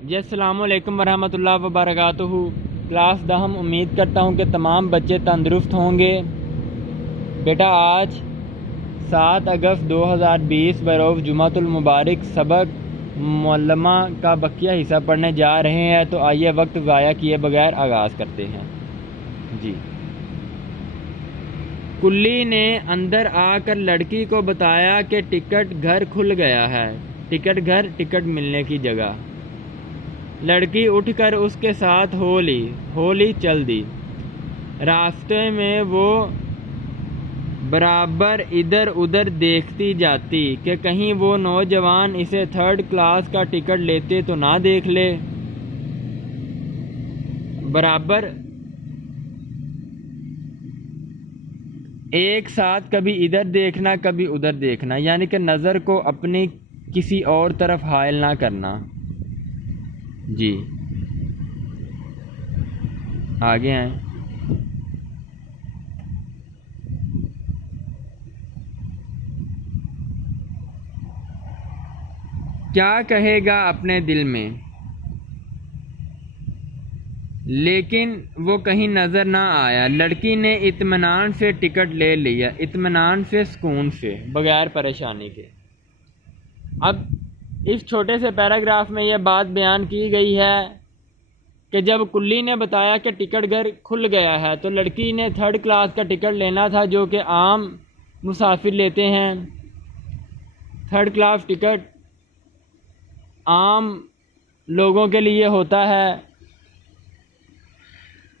جی السلام علیکم ورحمۃ اللہ وبرکاتہ۔ کلاس دہم امید کرتا ہوں کہ تمام بچے تندرست ہوں گے۔ بیٹا آج 7 اگست 2020 بروز جمعۃ المبارک سبق معلمہ کا بقیہ حصہ پڑھنے جا رہے ہیں، تو آئیے وقت ضائع کیے بغیر آغاز کرتے ہیں۔ جی کلی نے اندر آ کر لڑکی کو بتایا کہ ٹکٹ گھر کھل گیا ہے۔ ٹکٹ گھر، ٹکٹ ملنے کی جگہ۔ لڑکی اٹھ کر اس کے ساتھ ہولی چل دی۔ راستے میں وہ برابر ادھر ادھر دیکھتی جاتی کہ کہیں وہ نوجوان اسے 3rd کلاس کا ٹکٹ لیتے تو نہ دیکھ لے۔ برابر ایک ساتھ کبھی ادھر دیکھنا کبھی ادھر دیکھنا، یعنی کہ نظر کو اپنی کسی اور طرف حائل نہ کرنا۔ جی آگے آئیں۔ کیا کہے گا اپنے دل میں، لیکن وہ کہیں نظر نہ آیا۔ لڑکی نے اطمینان سے ٹکٹ لے لیا، اطمینان سے، سکون سے، بغیر پریشانی کے۔ اب اس چھوٹے سے پیراگراف میں یہ بات بیان کی گئی ہے کہ جب کلی نے بتایا کہ ٹکٹ گھر کھل گیا ہے، تو لڑکی نے 3rd کلاس کا ٹکٹ لینا تھا، جو کہ عام مسافر لیتے ہیں۔ 3rd کلاس ٹکٹ عام لوگوں کے لیے ہوتا ہے،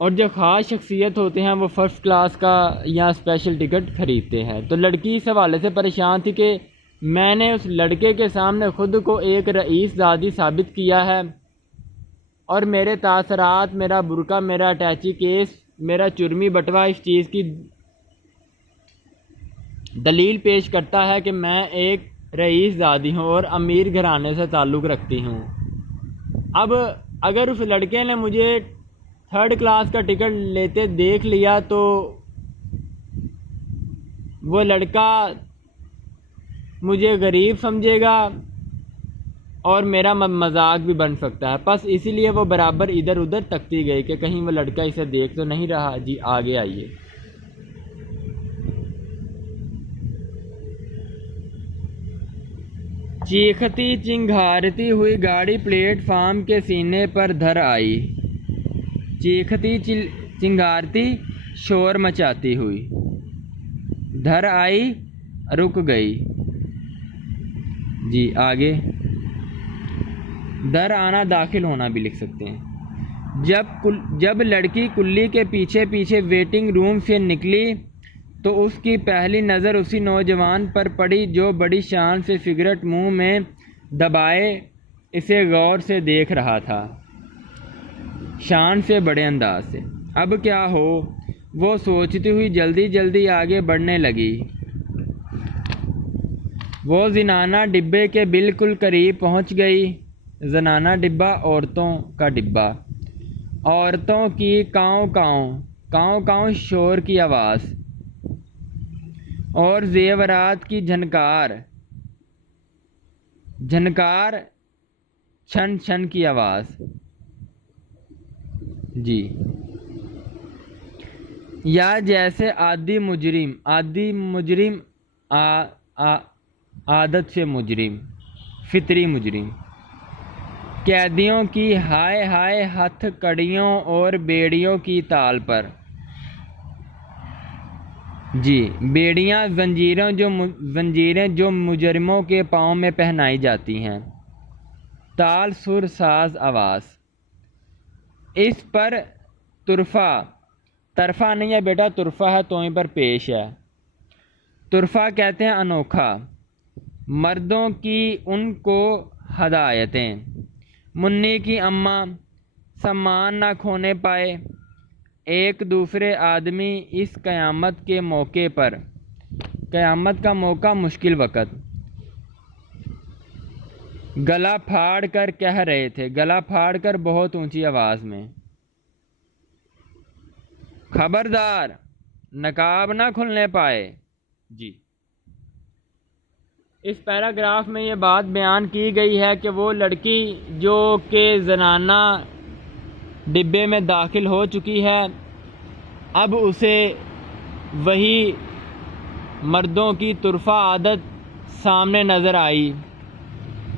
اور جو خاص شخصیت ہوتے ہیں وہ 1st کلاس کا یا اسپیشل ٹکٹ خریدتے ہیں۔ تو لڑکی اس حوالے سے پریشان تھی کہ میں نے اس لڑکے کے سامنے خود کو ایک رئیس زادی ثابت کیا ہے، اور میرے تاثرات، میرا برقع، میرا اٹیچی کیس، میرا چرمی بٹوا اس چیز کی دلیل پیش کرتا ہے کہ میں ایک رئیس زادی ہوں اور امیر گھرانے سے تعلق رکھتی ہوں۔ اب اگر اس لڑکے نے مجھے 3rd کلاس کا ٹکٹ لیتے دیکھ لیا تو وہ لڑکا مجھے غریب سمجھے گا اور میرا مذاق بھی بن سکتا ہے۔ بس اسی لیے وہ برابر ادھر ادھر تکتی گئی کہ کہیں وہ لڑکا اسے دیکھ تو نہیں رہا۔ جی آگے آئیے۔ چیختی چنگھاڑتی ہوئی گاڑی پلیٹ فارم کے سینے پر دھر آئی۔ چیختی چنگھاڑتی، شور مچاتی ہوئی، دھر آئی، رک گئی۔ جی آگے۔ در آنا، داخل ہونا بھی لکھ سکتے ہیں۔ جب لڑکی کلی کے پیچھے پیچھے ویٹنگ روم سے نکلی تو اس کی پہلی نظر اسی نوجوان پر پڑی جو بڑی شان سے سگریٹ منہ میں دبائے اسے غور سے دیکھ رہا تھا، شان سے، بڑے انداز سے۔ اب کیا ہو، وہ سوچتی ہوئی جلدی جلدی آگے بڑھنے لگی۔ وہ زنانہ ڈبے کے بالکل قریب پہنچ گئی۔ زنانہ ڈبہ، عورتوں کا ڈبہ۔ عورتوں کی کاؤں کاؤں کاؤں شور کی آواز اور زیورات کی جھنکار چھن چھن کی آواز۔ جی یا جیسے عادی مجرم عادت سے مجرم، فطری مجرم، قیدیوں کی ہائے ہائے ہتھ کڑیوں اور بیڑیوں کی تال پر۔ جی بیڑیاں، زنجیریں جو مجرموں کے پاؤں میں پہنائی جاتی ہیں۔ تال، سر ساز آواز۔ اس پر طرفہ نہیں ہے بیٹا، طرفہ ہے توئیں پر پیش ہے۔ طرفہ کہتے ہیں انوکھا۔ مردوں کی ان کو ہدایتیں۔ منی کی اماں، سامان نہ کھونے پائے ایک دوسرے آدمی اس قیامت کے موقع پر۔ قیامت کا موقع، مشکل وقت۔ گلا پھاڑ کر کہہ رہے تھے، گلا پھاڑ کر بہت اونچی آواز میں۔ خبردار، نقاب نہ کھلنے پائے۔ جی اس پیراگراف میں یہ بات بیان کی گئی ہے کہ وہ لڑکی جو کہ زنانہ ڈبے میں داخل ہو چکی ہے، اب اسے وہی مردوں کی طرفہ عادت سامنے نظر آئی۔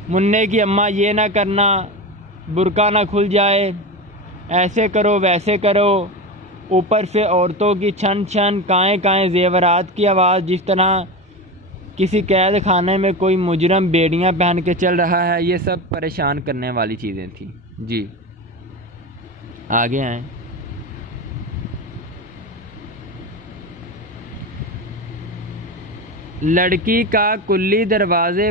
منّے کی اماں یہ نہ کرنا، برقع نہ کھل جائے، ایسے کرو ویسے کرو، اوپر سے عورتوں کی چھن چھن کائیں کائیں زیورات کی آواز، جس طرح کسی قید خانے میں کوئی مجرم بیڑیاں پہن کے چل رہا ہے۔ یہ سب پریشان کرنے والی چیزیں تھیں۔ جی آگے آئیں۔ لڑکی کا کلی دروازے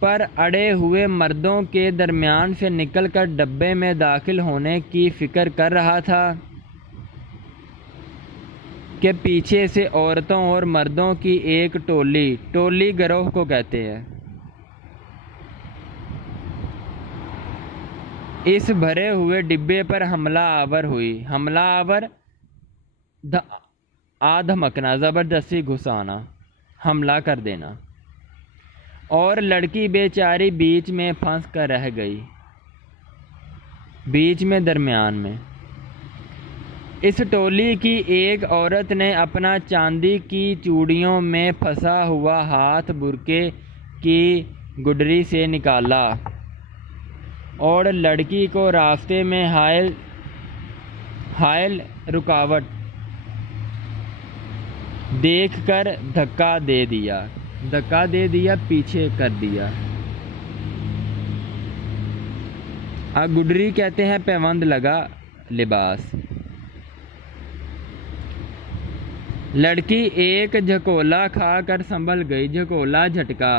پر اڑے ہوئے مردوں کے درمیان سے نکل کر ڈبے میں داخل ہونے کی فکر کر رہا تھا کہ پیچھے سے عورتوں اور مردوں کی ایک ٹولی گروہ کو کہتے ہیں، اس بھرے ہوئے ڈبے پر حملہ آور ہوئی۔ حملہ آور دھمکنا، زبردستی گھسانا، حملہ کر دینا، اور لڑکی بیچاری بیچ میں پھنس کر رہ گئی، بیچ میں درمیان میں۔ اس ٹولی کی ایک عورت نے اپنا چاندی کی چوڑیوں میں پھنسا ہوا ہاتھ برقعے کی گڈری سے نکالا اور لڑکی کو راستے میں حائل رکاوٹ دیکھ کر دھکا دے دیا، پیچھے کر دیا۔ گڈری کہتے ہیں پیوند لگا لباس۔ لڑکی ایک جھکولا کھا کر سنبھل گئی۔ جھکولا، جھٹکا،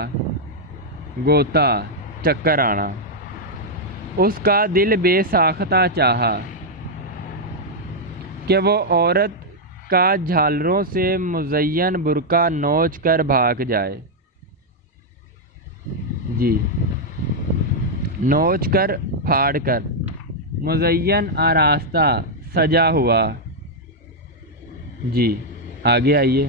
گوتا، چکر آنا۔ اس کا دل بے ساختہ چاہا کہ وہ عورت کا جھالروں سے مزین برقع نوچ کر بھاگ جائے۔ جی نوچ کر، پھاڑ کر، مزین آراستہ، سجا ہوا۔ جی آگے آئیے۔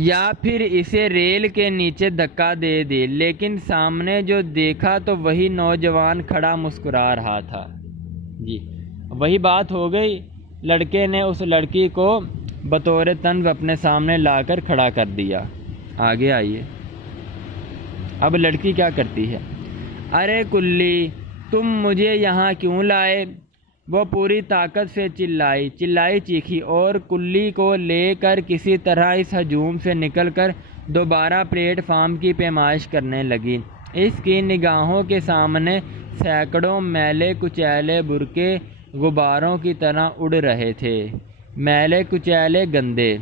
یا پھر اسے ریل کے نیچے دھکا دے دی، لیکن سامنے جو دیکھا تو وہی نوجوان کھڑا مسکرا رہا تھا۔ جی وہی بات ہو گئی، لڑکے نے اس لڑکی کو بطور طنز اپنے سامنے لا کر کھڑا کر دیا۔ آگے آئیے۔ اب لڑکی کیا کرتی ہے؟ ارے کلی، تم مجھے یہاں کیوں لائے؟ وہ پوری طاقت سے چلائی چیخی اور کلی کو لے کر کسی طرح اس ہجوم سے نکل کر دوبارہ پلیٹ فارم کی پیمائش کرنے لگی۔ اس کی نگاہوں کے سامنے سینکڑوں میلے کچیلے برقعے غباروں کی طرح اڑ رہے تھے، میلے کچیلے گندے۔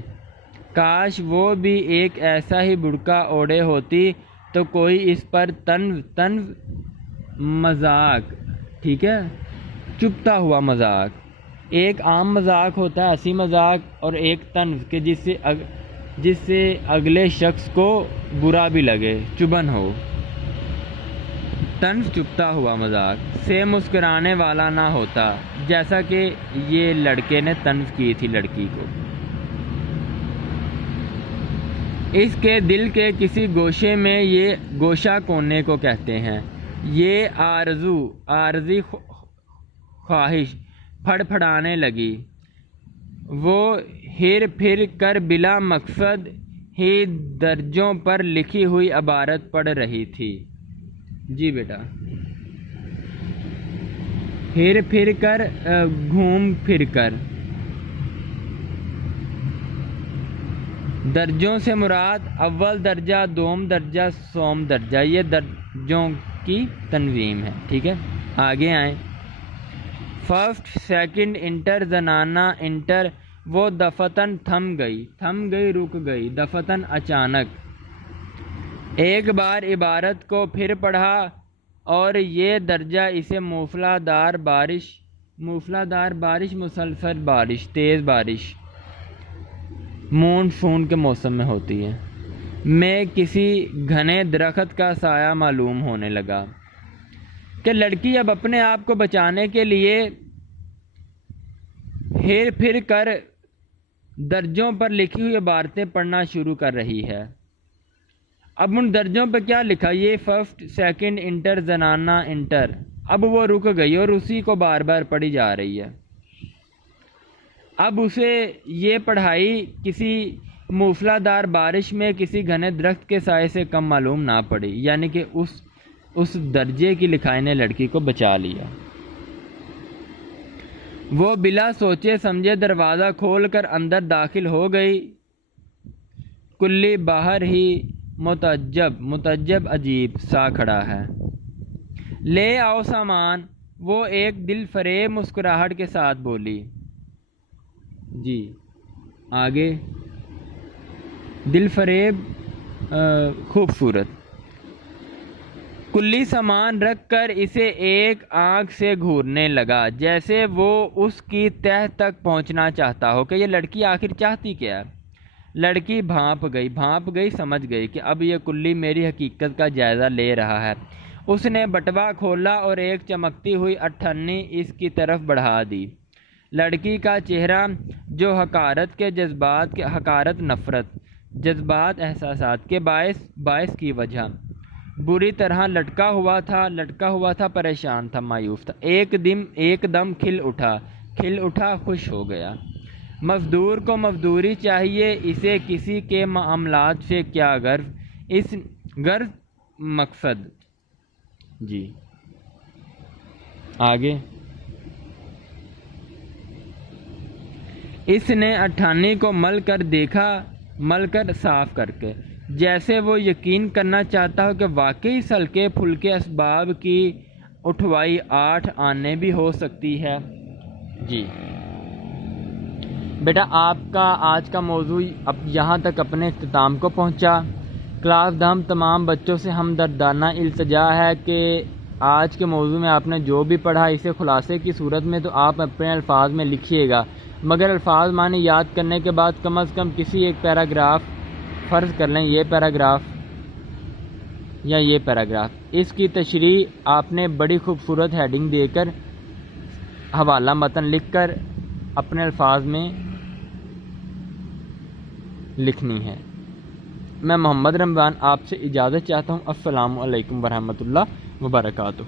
کاش وہ بھی ایک ایسا ہی برقع اوڑھے ہوتی تو کوئی اس پر طنز مذاق، ٹھیک ہے، چبھتا ہوا مذاق۔ ایک عام مذاق ہوتا ہے، ہنسی مذاق، اور ایک طنز کہ جس سے اگلے شخص کو برا بھی لگے، چبھن ہو۔ طنز چبھتا ہوا مذاق سے مسکرانے والا نہ ہوتا، جیسا کہ یہ لڑکے نے طنز کی تھی لڑکی کو۔ اس کے دل کے کسی گوشے میں، یہ گوشہ کونے کو کہتے ہیں، یہ عارضی خواہش پھڑ پھڑانے لگی۔ وہ ہر پھر کر بلا مقصد ہی درجوں پر لکھی ہوئی عبارت پڑھ رہی تھی۔ جی بیٹا، ہر پھر کر، گھوم پھر کر۔ درجوں سے مراد اول درجہ، دوم درجہ، سوم درجہ، یہ درجوں کی تنظیم ہے، ٹھیک ہے۔ آگے آئیں۔ فرسٹ، سیکنڈ، انٹر، زنانہ، انٹر۔ وہ دفتن تھم گئی، رک گئی، دفتن اچانک۔ ایک بار عبارت کو پھر پڑھا اور یہ درجہ اسے موسلا دار بارش، مسلسل بارش، تیز بارش مونسون کے موسم میں ہوتی ہے، میں کسی گھنے درخت کا سایہ معلوم ہونے لگا کہ لڑکی اب اپنے آپ کو بچانے کے لیے ہیر پھر کر درجوں پر لکھی ہوئی عبارتیں پڑھنا شروع کر رہی ہے۔ اب ان درجوں پہ کیا لکھا، یہ فرسٹ سیکنڈ انٹر زنانہ انٹر، اب وہ رک گئی اور اسی کو بار بار پڑھی جا رہی ہے۔ اب اسے یہ پڑھائی کسی موسلا دار بارش میں کسی گھنے درخت کے سائے سے کم معلوم نہ پڑی، یعنی کہ اس درجے کی لکھائی نے لڑکی کو بچا لیا۔ وہ بلا سوچے سمجھے دروازہ کھول کر اندر داخل ہو گئی۔ کلی باہر ہی متعجب عجیب سا کھڑا ہے۔ لے آؤ سامان، وہ ایک دل فریب مسکراہٹ کے ساتھ بولی۔ جی آگے، دل فریب خوبصورت۔ کلی سامان رکھ کر اسے ایک آنکھ سے گھورنے لگا، جیسے وہ اس کی تہہ تک پہنچنا چاہتا ہو کہ یہ لڑکی آخر چاہتی کیا ہے۔ لڑکی بھانپ گئی، سمجھ گئی کہ اب یہ کلی میری حقیقت کا جائزہ لے رہا ہے۔ اس نے بٹوا کھولا اور ایک چمکتی ہوئی اٹھنی اس کی طرف بڑھا دی۔ لڑکی کا چہرہ جو حقارت نفرت جذبات احساسات کے باعث کی وجہ بری طرح لٹکا ہوا تھا، پریشان تھا، مایوس تھا، ایک دم کھل اٹھا، خوش ہو گیا۔ مزدور کو مزدوری چاہیے، اسے کسی کے معاملات سے کیا غرض مقصد۔ جی آگے، اس نے اٹھانی کو مل کر صاف کر کے، جیسے وہ یقین کرنا چاہتا ہو کہ واقعی ہلکے پھلکے اسباب کی اٹھوائی 8 آنے بھی ہو سکتی ہے۔ جی بیٹا، آپ کا آج کا موضوع اب یہاں تک اپنے اختتام کو پہنچا۔ کلاس دم تمام بچوں سے ہمدردانہ التجا ہے کہ آج کے موضوع میں آپ نے جو بھی پڑھا اسے خلاصے کی صورت میں تو آپ اپنے الفاظ میں لکھیے گا، مگر الفاظ معنی یاد کرنے کے بعد کم از کم کسی ایک پیراگراف، فرض کر لیں یہ پیراگراف یا یہ پیراگراف، اس کی تشریح آپ نے بڑی خوبصورت ہیڈنگ دے کر حوالہ متن لکھ کر اپنے الفاظ میں لکھنی ہے۔ میں محمد رمضان آپ سے اجازت چاہتا ہوں۔ السلام علیکم ورحمۃ اللہ وبرکاتہ۔